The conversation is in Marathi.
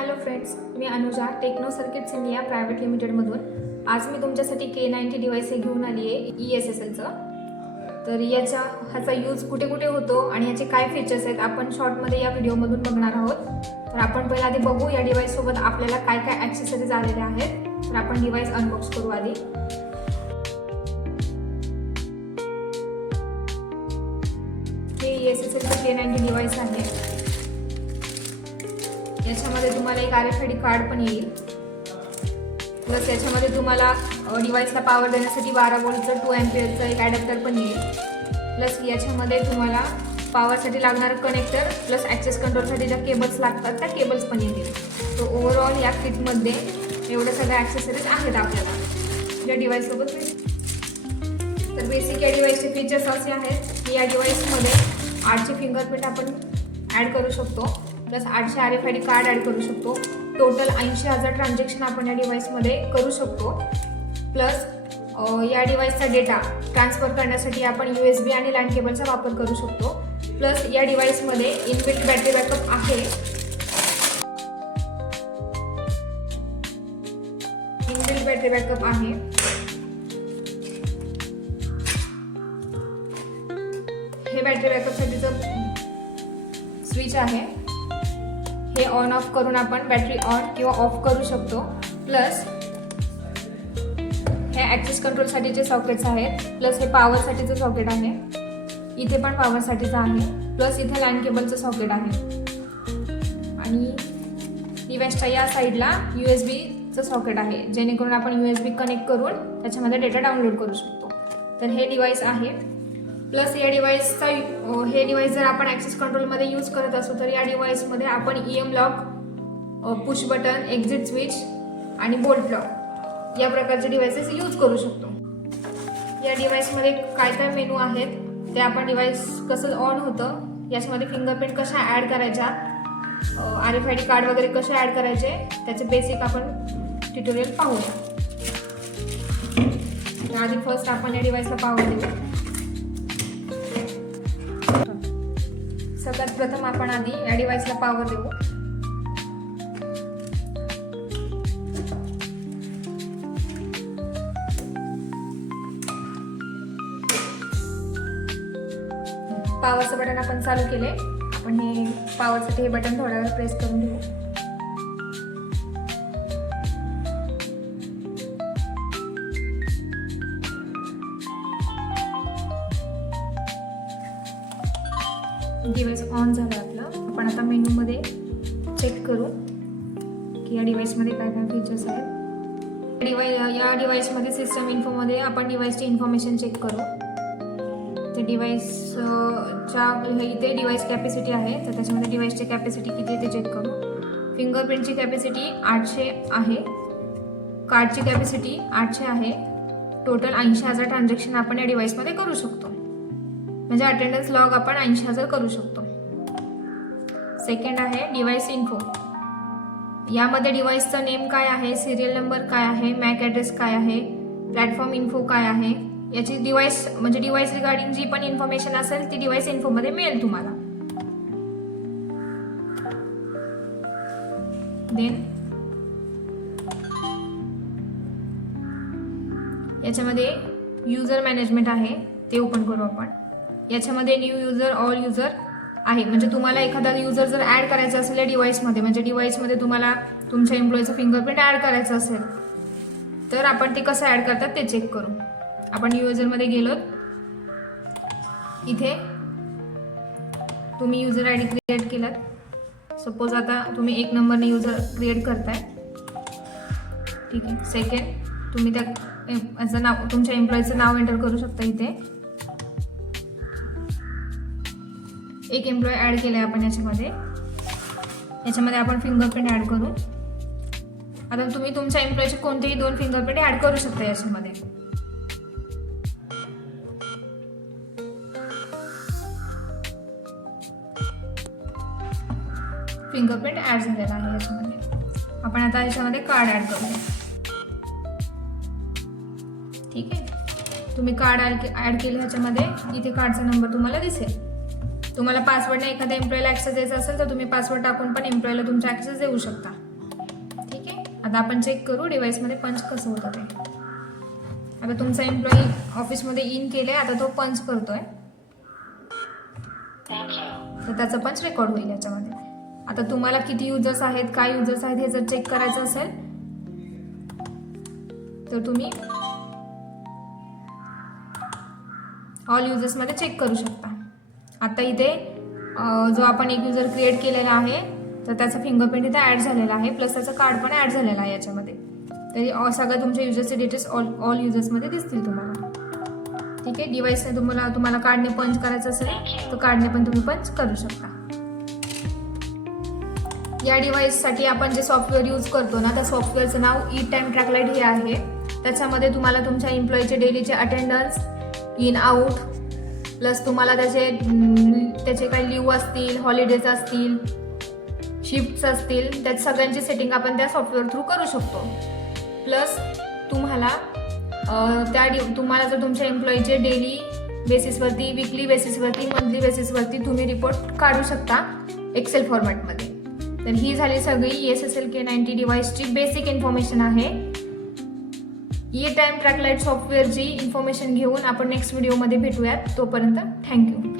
हॅलो फ्रेंड्स, मी Anuja techno circuits India private लिमिटेडमधून आज मी तुमच्यासाठी K90 डिव्हाइस हे घेऊन आली आहे ESSLचं. तर ह्याचा यूज कुठे कुठे होतो आणि याचे काय फीचर्स आहेत आपण शॉर्टमध्ये या व्हिडिओमधून बघणार आहोत. तर आपण पहिला आधी बघू या डिव्हाइससोबत आपल्याला काय काय ॲक्सेसरीज आलेले आहेत. तर आपण डिव्हाइस अनबॉक्स करू आधी. हे ESSLचं K90 डिव्हाइस आहे. याच्यामध्ये तुम्हाला एक RFID कार्ड पण येईल. प्लस याच्यामध्ये तुम्हाला डिव्हाइसला पॉवर देण्यासाठी 12 व्होल्टचं 2 अँपिअरचं एक ॲडॅप्टर पण येईल. प्लस याच्यामध्ये तुम्हाला पॉवरसाठी लागणारं कनेक्टर प्लस ॲक्सेस कंट्रोलसाठी ज्या केबल्स लागतात त्या केबल्स पण येतील. सो ओव्हरऑल या किटमध्ये एवढ्या सगळ्या ॲक्सेसरीज आहेत आपल्याला या डिव्हाइससोबत. तर बेसिक या डिव्हाइसचे फीचर्स असे आहेत की या डिव्हाइसमध्ये 8चे फिंगरप्रिंट आपण ॲड करू शकतो. प्लस 800 RFID कार्ड ॲड करू शकतो. टोटल 80,000 ट्रान्झॅक्शन आपण या डिव्हाइसमध्ये करू शकतो. प्लस या डिव्हाइसचा डेटा ट्रान्सफर करण्यासाठी आपण USB आणि लँड केबलचा वापर करू शकतो. प्लस या डिव्हाइसमध्ये इनबिल्ट बॅटरी बॅकअप आहे. इनबिल्ट बॅटरी बॅकअप आहे. हे बॅटरी बॅकअपसाठीचं स्विच आहे. हे ऑन ऑफ करून आपण बॅटरी ऑन किंवा ऑफ करू शकतो. प्लस हे ॲक्सेस कंट्रोलसाठीचे सॉकेट्स आहेत. प्लस हे पॉवरसाठीचं सॉकेट आहे. इथे पण पॉवरसाठीचं आहे. प्लस इथे लँड केबलचं सॉकेट आहे. आणि डिव्हाइसच्या या साईडला USBचं सॉकेट आहे जेणेकरून आपण USB कनेक्ट करून त्याच्यामध्ये डेटा डाउनलोड करू शकतो. तर हे डिव्हाइस आहे. प्लस या डिव्हाइसचा हे डिव्हाइस जर आपण ॲक्सेस कंट्रोलमध्ये यूज करत असू तर या डिव्हाइसमध्ये आपण EM lock, push button, exit switch आणि बोल्ट लॉक या प्रकारचे डिव्हाइसेस यूज करू शकतो. या डिव्हाइसमध्ये काय काय मेनू आहेत ते आपण डिव्हाइस कसं ऑन होतं, याच्यामध्ये फिंगरप्रिंट कशा ॲड करायच्या, RFID कार्ड वगैरे कसे ॲड करायचे त्याचे बेसिक आपण ट्युटोरियल पाहूया. आधी फर्स्ट आपण या डिव्हाइसला पॉवर देऊ. सगळ्यात प्रथम आपण आधी या डिव्हाइसला पॉवर देऊ. पॉवरचं बटन आपण चालू केले. आपण हे पॉवरसाठी हे बटन थोड्या वेळ प्रेस करून घेऊ. डिव्हाइस ऑन झालं आपलं. आपण आता मेनूमध्ये चेक करू की या डिव्हाइसमध्ये काय काय फीचर्स आहेत. या डिव्हाइसमध्ये सिस्टम इन्फोमध्ये आपण डिव्हाइसची इन्फॉर्मेशन चेक करू. तर डिव्हाइसच्या इथे डिव्हाइस कॅपॅसिटी आहे. तर त्याच्यामध्ये डिव्हाइसची कॅपॅसिटी किती आहे ते चेक करू. फिंगरप्रिंटची कॅपॅसिटी 800 आहे. कार्डची कॅपॅसिटी 800 आहे. टोटल 80,000 ट्रान्झॅक्शन आपण या डिव्हाइसमध्ये करू शकतो. म्हणजे अटेंडन्स लॉग आपण 80,000 करू शकतो. सेकंड आहे डिव्हाइस इन्फो. यामध्ये डिव्हाइसचं नेम काय आहे, सिरियल नंबर काय आहे, मॅक ॲड्रेस काय आहे, प्लॅटफॉर्म इन्फो काय आहे, याची डिव्हाइस म्हणजे डिव्हाइस रिगार्डिंग जी पण इन्फॉर्मेशन असेल ती डिव्हाइस इन्फोमध्ये मिळेल तुम्हाला. देन याच्यामध्ये युजर मॅनेजमेंट आहे ते ओपन करू आपण. याच्यामध्ये न्यू युजर, ऑल युजर आहे. म्हणजे तुम्हाला एखादा युजर जर ॲड करायचा असेल या डिव्हाइसमध्ये, म्हणजे डिव्हाइसमध्ये तुम्हाला तुमच्या एम्प्लॉईचं फिंगरप्रिंट ॲड करायचं असेल तर आपण ते कसं ॲड करतात ते चेक करू. आपण न्यू युजरमध्ये गेलो. इथे तुम्ही युजर ID क्रिएट केलात. सपोज आता तुम्ही 1 नंबरने युजर क्रिएट करताय. ठीक आहे. सेकंड तुम्ही त्याचं नाव, तुमच्या एम्प्लॉईचं नाव एंटर करू शकता. इथे एक एम्प्लॉई ॲड केलं आहे आपण याच्यामध्ये आपण फिंगरप्रिंट ॲड करू. आता तुम्ही तुमच्या एम्प्लॉईचे कोणतेही 2 फिंगरप्रिंट ॲड करू शकता याच्यामध्ये. फिंगरप्रिंट ॲड झालेला आहे याच्यामध्ये. आपण आता याच्यामध्ये कार्ड ॲड करूया. ठीक आहे. तुम्ही कार्ड ॲड केलं ह्याच्यामध्ये. इथे कार्डचा नंबर तुम्हाला दिसेल. तुम्हाला पासवर्डने एखाद्या एम्प्लॉईला ॲक्सेस द्यायचा असेल तर तुम्ही पासवर्ड टाकून पण एम्प्लॉईला तुमचा ॲक्सेस देऊ शकता. आता आपण चेक करू डिव्हाइसमध्ये पंच कसं होतं ते. आता तुमचा एम्प्लॉई ऑफिसमध्ये इन केले, आता तो पंच करतोय, तर त्याचं पंच रेकॉर्ड होईल याच्यामध्ये. आता तुम्हाला किती युजर्स आहेत, काय युजर्स आहेत हे जर चेक करायचं असेल तर तुम्ही ऑल युजर्समध्ये चेक करू शकता. आता इथे जो आपण एक युजर क्रिएट केलेला आहे तर त्याचा फिंगरप्रिंट इथे ॲड झालेला आहे, प्लस त्याचं कार्ड पण ॲड झालेलं आहे याच्यामध्ये. तरी सगळ्या तुमच्या युजर्सचे डिटेल्स ऑल युजर्समध्ये दिसतील तुम्हाला. ठीक आहे. डिव्हाइसने तुम्हाला कार्डने पंच करायचं असेल तर कार्डने पण तुम्ही पंच करू शकता. या डिव्हाइससाठी आपण जे सॉफ्टवेअर यूज करतो ना, त्या सॉफ्टवेअरचं नाव ई-टाइम ट्रॅकलाइट हे आहे. त्याच्यामध्ये तुम्हाला तुमच्या एम्प्लॉईचे डेलीचे अटेंडन्स, इन आउट, प्लस तुम्हाला त्याचे काही लिव्ह असतील, हॉलिडेज असतील, शिफ्ट्स असतील, त्या सगळ्यांची सेटिंग आपण त्या सॉफ्टवेअर थ्रू करू शकतो. प्लस तुम्हाला जर तुमच्या एम्प्लॉईचे डेली बेसिसवरती, विकली बेसिसवरती, मंथली बेसिसवरती तुम्ही रिपोर्ट काढू शकता एक्सेल फॉर्मॅटमध्ये. तर ही झाली सगळी SSLK90 डिव्हाइसची बेसिक इन्फॉर्मेशन आहे. ई-टाइम ट्रॅकलाइट सॉफ्टवेअरची इन्फॉर्मेशन घेऊन आपण नेक्स्ट व्हिडिओमध्ये भेटूयात. तोपर्यंत थँक्यू.